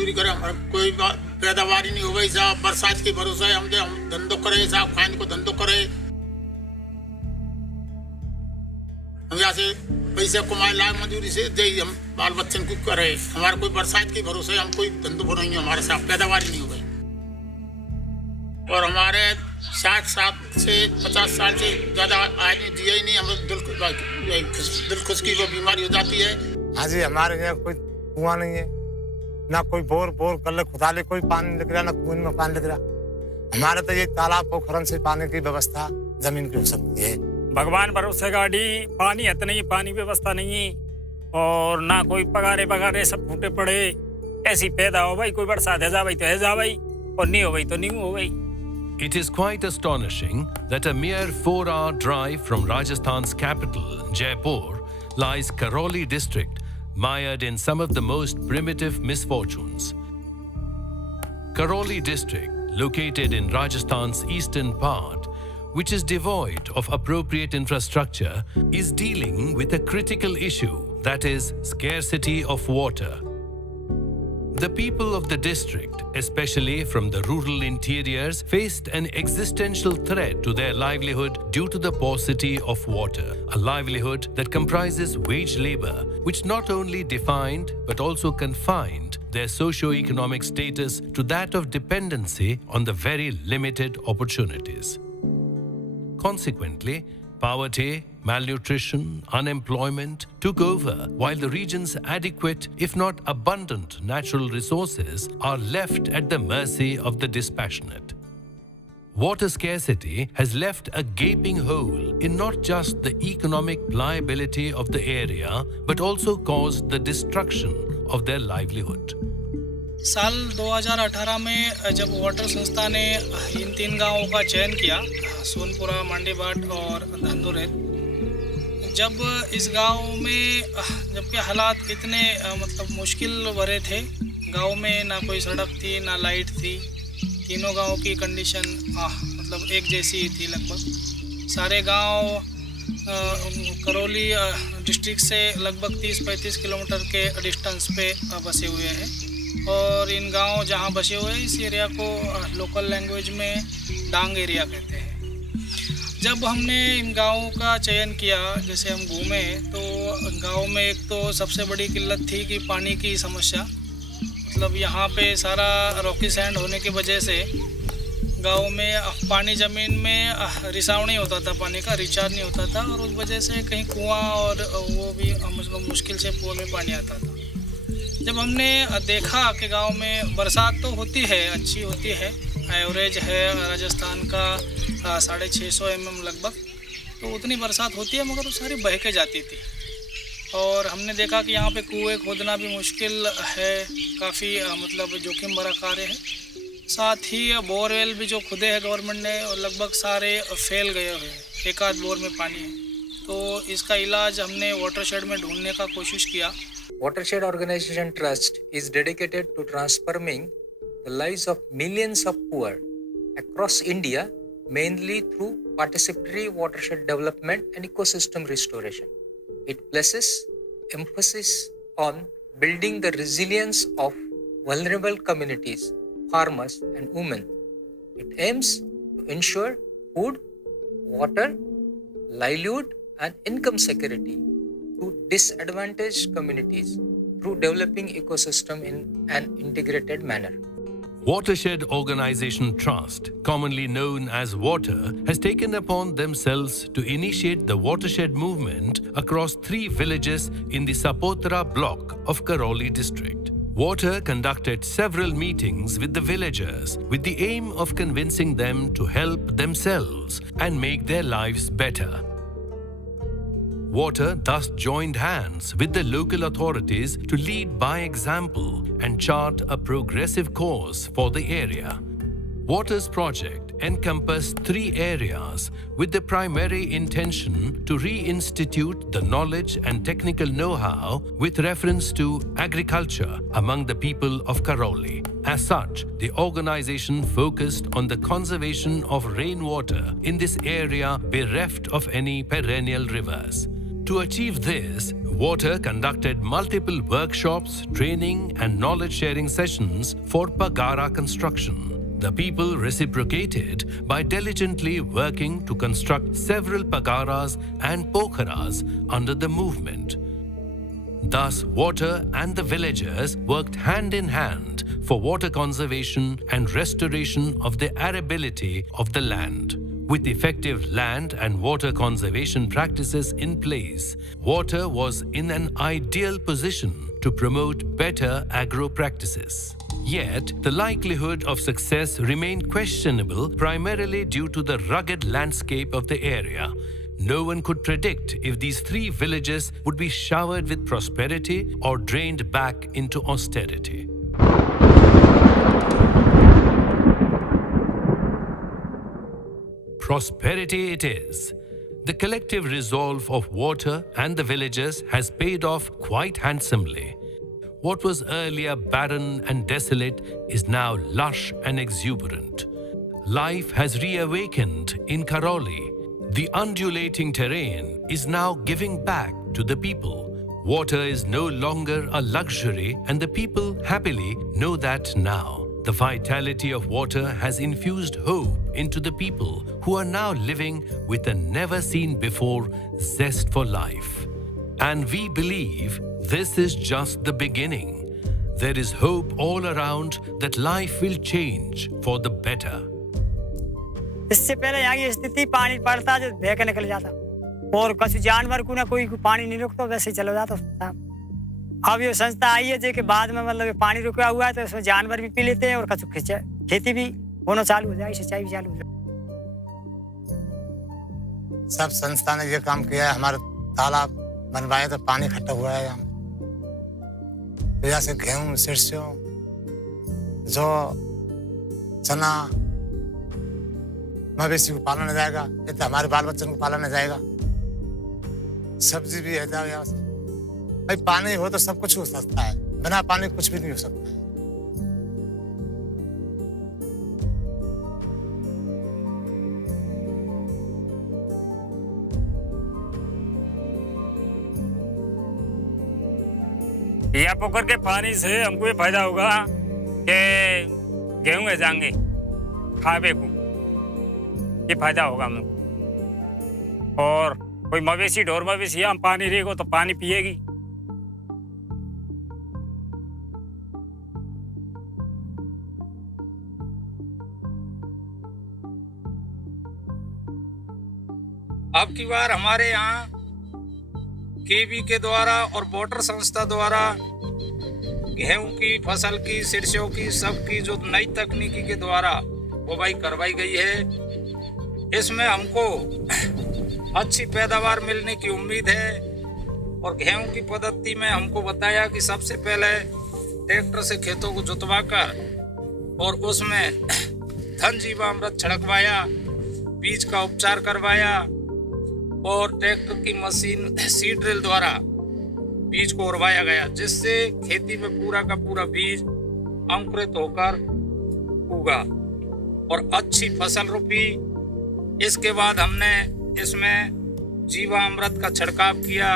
मजदूरी करे, हमारे कोई पैदावार ही नहीं हो गई साहब। बरसात के भरोसे हम धंधो करे साहब, खाने को धंधो करे। हम यहाँ से पैसे कमाए लाए मजदूरी से, दे हम बाल बच्चन को करे। हमारे कोई बरसात के भरोसे हम कोई धंधो नहीं, हमारे साथ पैदावार ही नहीं हो गई। और हमारे 60 साल से 50 साल से ज्यादा आदमी जिया ही नहीं। हमें दिल खुश की वो बीमारी हो जाती है। हाँ जी, हमारे यहाँ कोई कुआं नहीं है, ना कोई बोर कर ले खुदा ले कोई पानी लग रहा, ना कुएं में पानी लग रहा। हमारे तो ये तालाब पोखरन से पानी की व्यवस्था जमीन की हो सकती है। भगवान भरोसे गाड़ी पानी है तो नहीं, पानी व्यवस्था नहीं, और ना कोई पगारे सब फूटे पड़े। ऐसी पैदा हो भाई, कोई बरसात है जा भाई तो है जा भाई, और नहीं हो गई तो नहीं हो गई। It is quite astonishing that a mere 4-hour drive from Rajasthan's capital, Jaipur, lies Karauli district, mired in some of the most primitive misfortunes. Karauli district, located in Rajasthan's eastern part, which is devoid of appropriate infrastructure, is dealing with a critical issue, that is, scarcity of water. The people of the district, especially from the rural interiors, faced an existential threat to their livelihood due to the paucity of water, a livelihood that comprises wage labor, which not only defined but also confined their socio-economic status to that of dependency on the very limited opportunities. Consequently, poverty, malnutrition, unemployment took over, while the region's adequate, if not abundant, natural resources are left at the mercy of the dispassionate. Water scarcity has left a gaping hole in not just the economic pliability of the area, but also caused the destruction of their livelihood. साल 2018 में जब water संस्था ने इन 3 गांवों का चयन किया, सोनपुरा, मांडीबाट और धंधुरे, जब इस गांव में जबकि हालात इतने मतलब मुश्किल भरे थे, गांव में ना कोई सड़क थी ना लाइट थी, तीनों गांवों की कंडीशन मतलब एक जैसी ही थी लगभग। सारे गांव करौली डिस्ट्रिक्ट से लगभग 30-35 किलोमीटर के डिस्टेंस पे बसे हुए हैं, और इन गांव जहां बसे हुए हैं इस एरिया को लोकल लैंग्वेज में डांग एरिया कहते हैं। जब हमने इन गांवों का चयन किया, जैसे हम घूमे तो गांव में एक तो सबसे बड़ी किल्लत थी कि पानी की समस्या। मतलब यहाँ पे सारा रॉकी सैंड होने की वजह से गांव में पानी ज़मीन में रिसाव नहीं होता था, पानी का रिचार्ज नहीं होता था, और उस वजह से कहीं कुआं और वो भी मतलब मुश्किल से कुआं में पानी आता था। जब हमने देखा कि गांव में बरसात तो होती है, अच्छी होती है, एवरेज है राजस्थान का 650 mm लगभग, तो उतनी बरसात होती है, मगर वो सारी बह के जाती थी। और हमने देखा कि यहाँ पे कुएं खोदना भी मुश्किल है, काफ़ी मतलब जोखिम भरा कार्य है। साथ ही बोरवेल भी जो खुदे हैं गवर्नमेंट ने, और लगभग सारे फेल गए हुए हैं, एक आध बोर में पानी है। तो इसका इलाज हमने वाटरशेड में ढूंढने का कोशिश किया। Watershed Organization Trust is dedicated to transforming the lives of millions of poor across India, mainly through participatory watershed development and ecosystem restoration. It places emphasis on building the resilience of vulnerable communities, farmers and women. It aims to ensure food, water, livelihood and income security to disadvantaged communities through developing ecosystem in an integrated manner. Watershed Organization Trust, commonly known as WATER, has taken upon themselves to initiate the watershed movement across 3 villages in the Sapotra block of Karauli district. WATER conducted several meetings with the villagers with the aim of convincing them to help themselves and make their lives better. WATER thus joined hands with the local authorities to lead by example and chart a progressive course for the area. WATER's project encompassed 3 areas with the primary intention to reinstitute the knowledge and technical know-how with reference to agriculture among the people of Karauli. As such, the organization focused on the conservation of rainwater in this area bereft of any perennial rivers. To achieve this, Water conducted multiple workshops, training and knowledge sharing sessions for Pagara construction. The people reciprocated by diligently working to construct several Pagaras and Pokharas under the movement. Thus, water and the villagers worked hand in hand for water conservation and restoration of the arability of the land. With effective land and water conservation practices in place, water was in an ideal position to promote better agro practices. Yet, the likelihood of success remained questionable primarily due to the rugged landscape of the area. No one could predict if these three villages would be showered with prosperity or drained back into austerity. Prosperity it is. The collective resolve of water and the villagers has paid off quite handsomely. What was earlier barren and desolate is now lush and exuberant. Life has reawakened in Karauli. The undulating terrain is now giving back to the people. Water is no longer a luxury, and the people happily know that now. The vitality of water has infused hope into the people who are now living with a never-seen-before zest for life. And we believe this is just the beginning. There is hope all around that life will change for the better. इससे पहले यहाँ की स्थिति पानी पड़ता जो बह के निकल जाता और किसी जानवर को ना कोई पानी नहीं रुकता वैसे ही चला जाता अब ये संस्था आई है जो कि बाद में मतलब पानी रुका हुआ है तो इसमें जानवर भी पी लेते हैं और कछु खेती भी होना चालू हो जाए सिंचाई भी चालू हो जाए सब संस्था ने ये काम किया है हमारे तालाब बनवाए तो पानी इकट्ठा हुआ है यहाँ जैसे गेहूं सरसों जौ चना मवेशी को पालन हो जाएगा ये तो हमारे बाल बच्चों को पालन हो जाएगा सब्जी भी है यहाँ से भाई पानी हो तो सब कुछ हो सकता है बिना पानी कुछ भी नहीं हो सकता है या पोखर के पानी से हमको ये फायदा होगा कि गेहूं है जाएंगे खावे को ये फायदा होगा हमको और कोई मवेशी ढोर मवेशी हम पानी रहेगा तो पानी पिएगी अब की बार हमारे यहाँ केवी के द्वारा और वाटर संस्था द्वारा गेहूं की फसल की सरसों की सबकी जो नई तकनीकी के द्वारा बुवाई करवाई गई है इसमें हमको अच्छी पैदावार मिलने की उम्मीद है और गेहूं की पद्धति में हमको बताया कि सबसे पहले ट्रैक्टर से खेतों को जुतवाकर और उसमें धन जीवामृत छिड़कवाया बीज का उपचार करवाया और ट्रैक्टर की मशीन सीड ड्रिल द्वारा बीज को उड़वाया गया जिससे खेती में पूरा का पूरा बीज अंकुरित होकर उगा और अच्छी फसल रोपी। इसके बाद हमने इसमें जीवामृत का छिड़काव किया।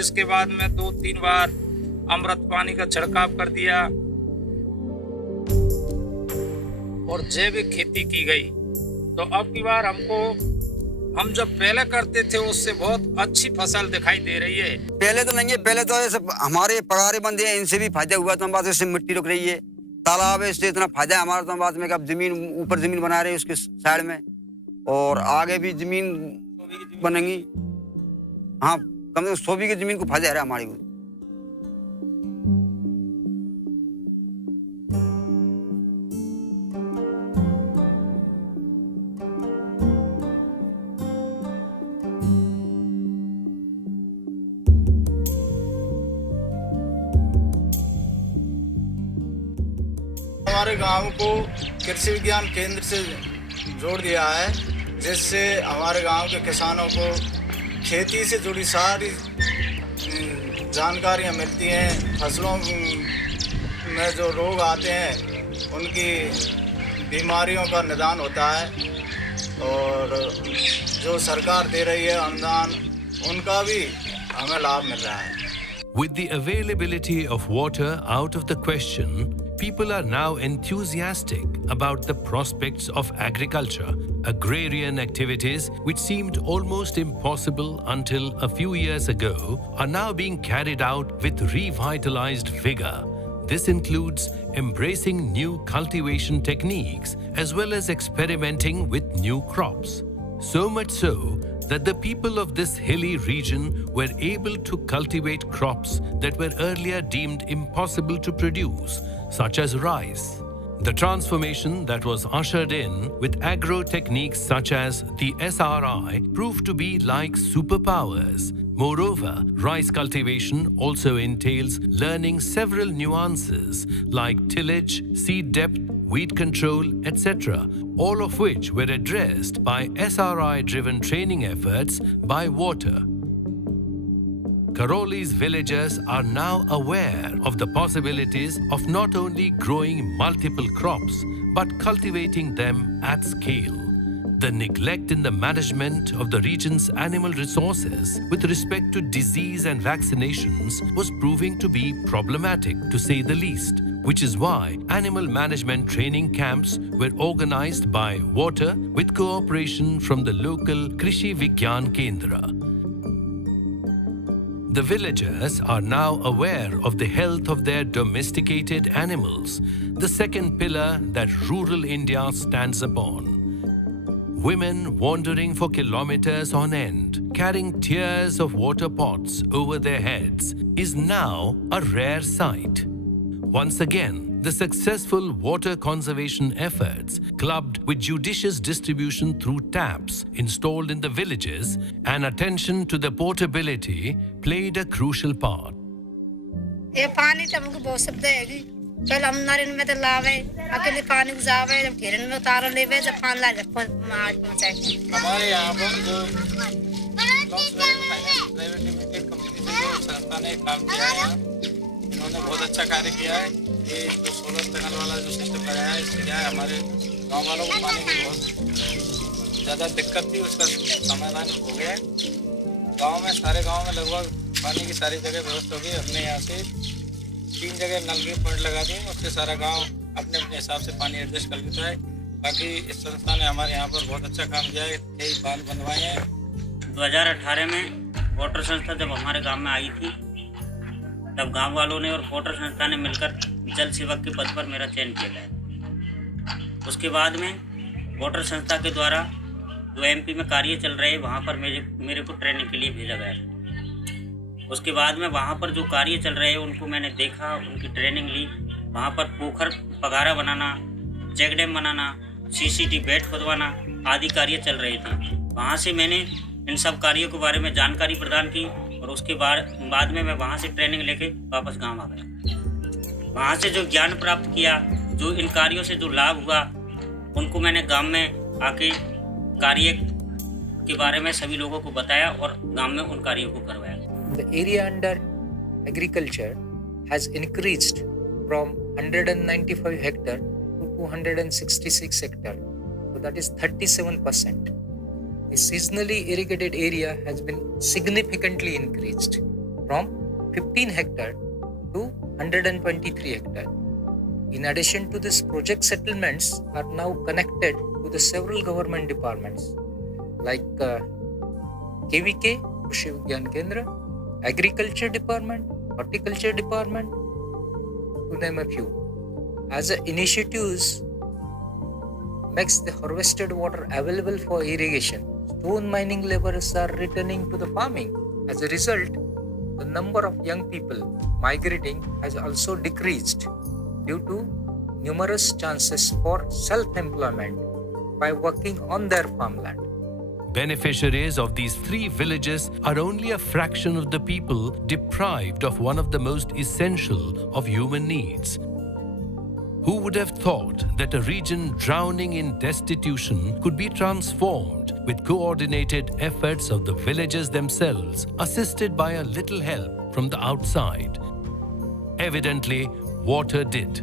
इसके बाद में 2-3 बार अमृत पानी का छिड़काव कर दिया और जैविक खेती की गई। तो अब की बार हम जब पहले करते थे उससे बहुत अच्छी फसल दिखाई दे रही है। पहले तो नहीं है, पहले तो ऐसे हमारे पगारे बंदे हैं इनसे भी फायदा हुआ तो हम बात इससे मिट्टी रुक रही है तालाब है इससे इतना फायदा है हमारा तो हम बात में अब जमीन ऊपर जमीन बना रहे हैं उसके साइड में और आगे भी जमीन बनेंगी। हाँ कम से कम 100 बीघे जमीन को फायदा है हमारी को। हमारे गांव को कृषि विज्ञान केंद्र से जोड़ दिया है जिससे हमारे गांव के किसानों को खेती से जुड़ी सारी जानकारियां मिलती हैं। फसलों में जो रोग आते हैं उनकी बीमारियों का निदान होता है और जो सरकार दे रही है अनुदान उनका भी हमें लाभ मिल रहा है। With the availability of water out of the question, people are now enthusiastic about the prospects of agriculture. Agrarian activities, which seemed almost impossible until a few years ago, are now being carried out with revitalized vigor. This includes embracing new cultivation techniques as well as experimenting with new crops. So much so that the people of this hilly region were able to cultivate crops that were earlier deemed impossible to produce, such as rice. The transformation that was ushered in with agro techniques such as the SRI proved to be like superpowers. Moreover, rice cultivation also entails learning several nuances like tillage, seed depth, weed control, etc., all of which were addressed by SRI-driven training efforts by Water. Karauli's villagers are now aware of the possibilities of not only growing multiple crops, but cultivating them at scale. The neglect in the management of the region's animal resources with respect to disease and vaccinations was proving to be problematic, to say the least, which is why animal management training camps were organized by Water with cooperation from the local Krishi Vigyan Kendra. The villagers are now aware of the health of their domesticated animals, the second pillar that rural India stands upon. Women wandering for kilometers on end, carrying tiers of water pots over their heads, is now a rare sight. Once again, the successful water conservation efforts, clubbed with judicious distribution through taps installed in the villages and attention to the portability, played a crucial part. चल हम नरिन में तो लावे अकेले पानी गुजावे जब घेरन में उतारो लेवे जब पानी ला जब मार पहुंचाए हमारे यहाँ पर जो प्राइवेट लिमिटेड कंपनी से जो संस्था ने काम किया है इन्होंने बहुत अच्छा कार्य किया है। ये जो सोलर पैनल वाला जो सिस्टम लगाया है इससे क्या है हमारे गाँव वालों को पानी की बहुत ज़्यादा दिक्कत थी, उसका समाधान हो गया है। गाँव में सारे गाँव में लगभग पानी की सारी जगह व्यवस्था हो गई। हमने यहाँ से 3 जगह नल के पॉइंट लगा दिए, उससे सारा गांव अपने अपने हिसाब से पानी एडजस्ट कर लेता है। बाकी इस संस्था ने हमारे यहाँ पर बहुत अच्छा काम किया है, कई बांध बनवाए हैं। 2018 में वाटर संस्था जब हमारे गांव में आई थी तब गांव वालों ने और वाटर संस्था ने मिलकर जल सेवक के पद पर मेरा चयन किया गया। उसके बाद में वाटर संस्था के द्वारा जो एमपी में कार्य चल रहे वहाँ पर मेरे को ट्रेनिंग के लिए भेजा गया। उसके बाद में वहाँ पर जो कार्य चल रहे हैं उनको मैंने देखा, उनकी ट्रेनिंग ली। वहाँ पर पोखर पगारा बनाना, चेक डैम बनाना, सीसीटी बेड खुदवाना आदि कार्य चल रहे थे। वहाँ से मैंने इन सब कार्यों के बारे में जानकारी प्रदान की और उसके बाद में मैं वहाँ से ट्रेनिंग लेके वापस गाँव आ गया। वहाँ से जो ज्ञान प्राप्त किया, जो इन कार्यों से जो लाभ हुआ, उनको मैंने गाँव में आके कार्य के बारे में सभी लोगों को बताया और गाँव में उन कार्यों को करवाया। The area under agriculture has increased from 195 hectare to 266 hectare. So that is 37%. The seasonally irrigated area has been significantly increased from 15 hectare to 123 hectare. In addition to this, project settlements are now connected to the several government departments like KVK, Krishi Vigyan Kendra, Agriculture Department, Horticulture Department, to name a few. As the initiatives makes the harvested water available for irrigation, stone mining laborers are returning to the farming. As a result, the number of young people migrating has also decreased due to numerous chances for self-employment by working on their farmland. Beneficiaries of these 3 villages are only a fraction of the people deprived of one of the most essential of human needs. Who would have thought that a region drowning in destitution could be transformed with coordinated efforts of the villagers themselves, assisted by a little help from the outside? Evidently, Water did.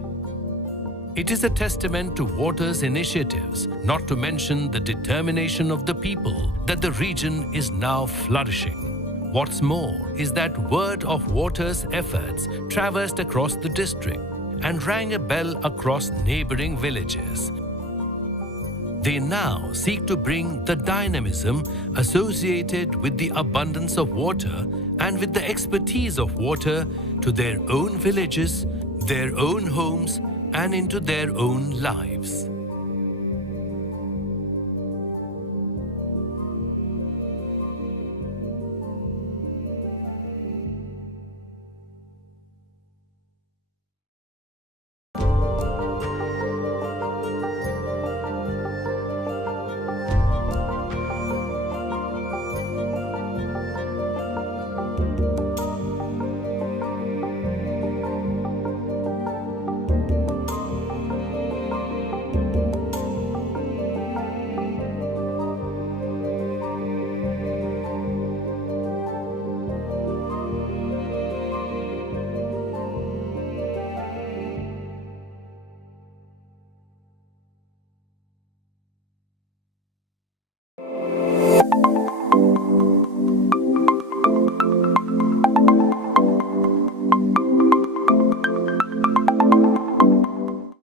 It is a testament to Water's initiatives, not to mention the determination of the people, that the region is now flourishing. What's more is that word of Water's efforts traversed across the district and rang a bell across neighboring villages. They now seek to bring the dynamism associated with the abundance of water and with the expertise of water to their own villages, their own homes, and into their own lives.